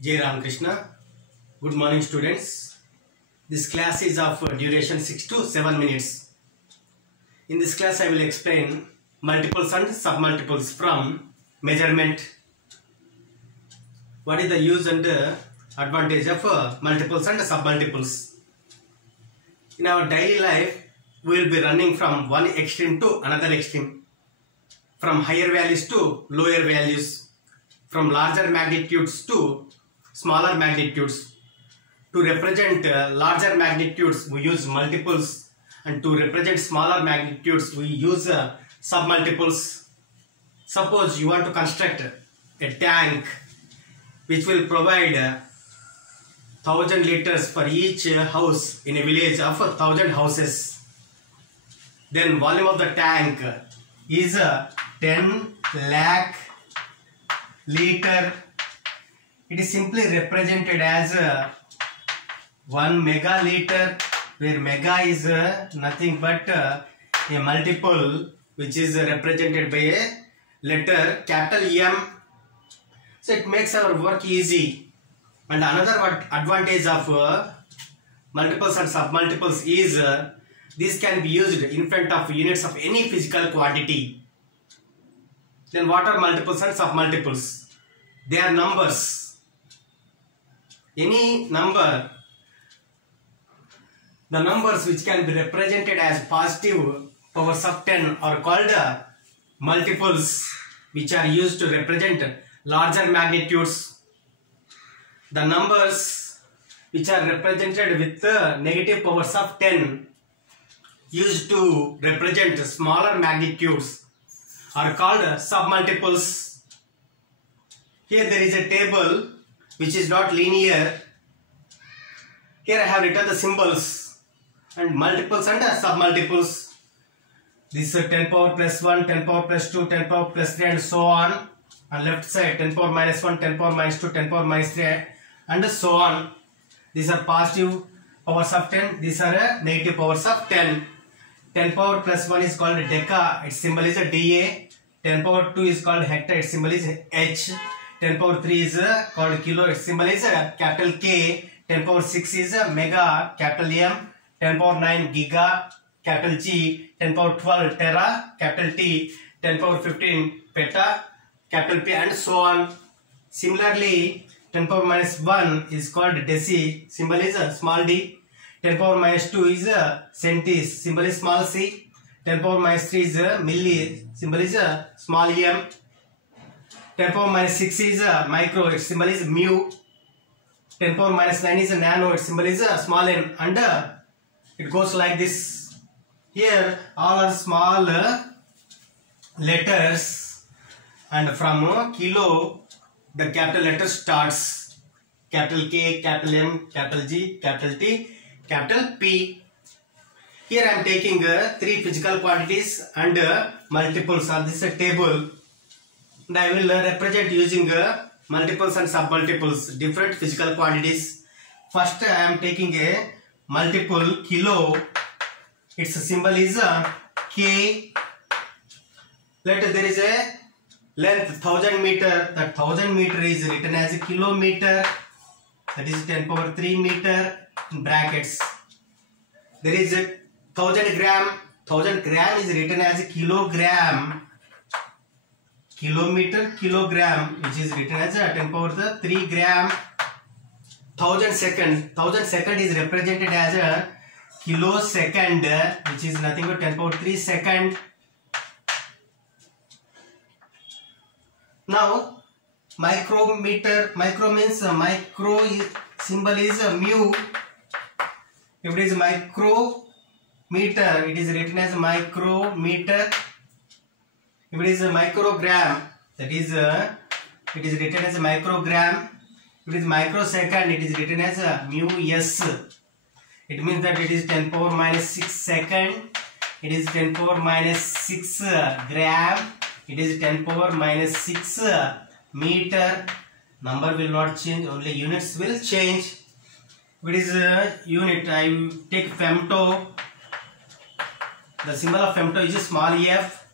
Jai Ramakrishna. Good morning, students. This class is of duration 6 to 7 minutes. In this class, I will explain multiples and submultiples from measurement. What is the use and advantage of multiples and submultiples? In our daily life, we will be running from one extreme to another extreme, from higher values to lower values, from larger magnitudes to smaller magnitudes. To represent larger magnitudes, we use multiples, and to represent smaller magnitudes, we use submultiples. Suppose you want to construct a tank which will provide 1000 liters for each house in a village of 1000 houses. Then volume of the tank is 10 lakh liter. It is simply represented as 1 megaliter, where mega is nothing but a multiple which is represented by a letter capital M. So it makes our work easy. And another advantage of multiples and submultiples is these can be used in front of units of any physical quantity. Then what are multiples and submultiples? They are numbers. Any number, the numbers which can be represented as positive powers of 10 are called multiples, which are used to represent larger magnitudes. The numbers which are represented with negative powers of 10 used to represent smaller magnitudes are called submultiples. Here there is a table which is not linear. Here I have written the symbols and multiples and submultiples. This is 10 power plus 1, 10 power plus 2, 10 power plus 3 and so on. On left side 10 power minus 1, 10 power minus 2, 10 power minus 3 and so on. These are positive powers of 10. These are negative powers of 10. 10 power plus 1 is called deca. Its symbol is a DA. 10 power 2 is called hecta. Its symbol is H. 10 power 3 is called kilo. Its symbol is capital K. 10 power 6 is mega, capital M. 10 power 9 giga, capital G. 10 power 12 tera, capital T. 10 power 15 peta, capital P, and so on. Similarly, 10 power minus 1 is called deci. Symbol is small d. 10 power minus 2 is centis. Symbol is small c. 10 power minus 3 is milli. Symbol is small m. 10 power minus 6 is micro, its symbol is mu. 10 power minus 9 is nano, its symbol is small n, and it goes like this. Here all are small letters, and from kilo the capital letter starts. Capital K, capital M, capital G, capital T, capital P. Here I am taking 3 physical quantities and multiples on this table. And I will represent using multiples and submultiples, different physical quantities. First I am taking a multiple kilo. Its symbol is K. Let there is a length 1000 meter. That 1000 meter is written as a kilometer. That is 10 power 3 meter in brackets. There is a 1000 gram. 1000 gram is written as a kilogram. Kilometer, kilogram, which is written as 10 power 3 gram. 1000 second. 1000 second is represented as a kilosecond, which is nothing but 10 power 3 second. Now, micrometer. Micro means micro symbol is mu. If it is micrometer, it is written as micrometer. If it is a microgram, that is it is written as a microgram. If it is microsecond, it is written as a mu s. It means that it is 10 power minus 6 second. It is 10 power minus 6 gram. It is 10 power minus 6 meter. Number will not change, only units will change. If it is a unit, I will take femto. The symbol of femto is a small f.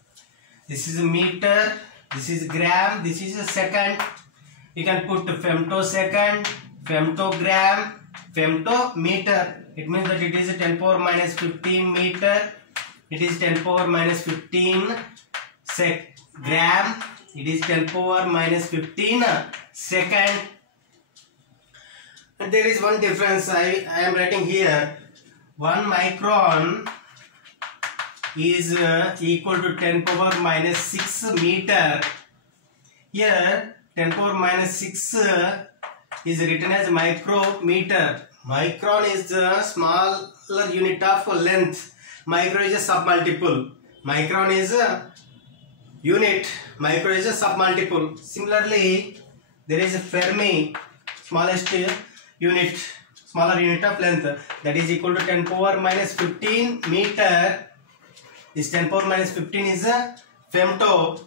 This is a meter, this is gram, this is a second. You can put femtosecond, femtogram, femtometer. It means that it is 10 power minus 15 meter. It is 10 power minus 15 gram. It is 10 power minus 15 second. And there is one difference. I am writing here. 1 micron is equal to 10 power minus 6 meter. Here 10 power minus 6 is written as micrometer. Micron is the smaller unit of length. Micro is a submultiple. Micron is a unit. Micro is a submultiple. Similarly, there is a Fermi, smallest unit, smaller unit of length, that is equal to 10 power minus 15 meter. This 10 power minus 15 is a femto.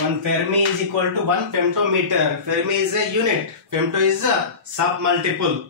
1 Fermi is equal to 1 femtometer. Fermi is a unit. Femto is a submultiple.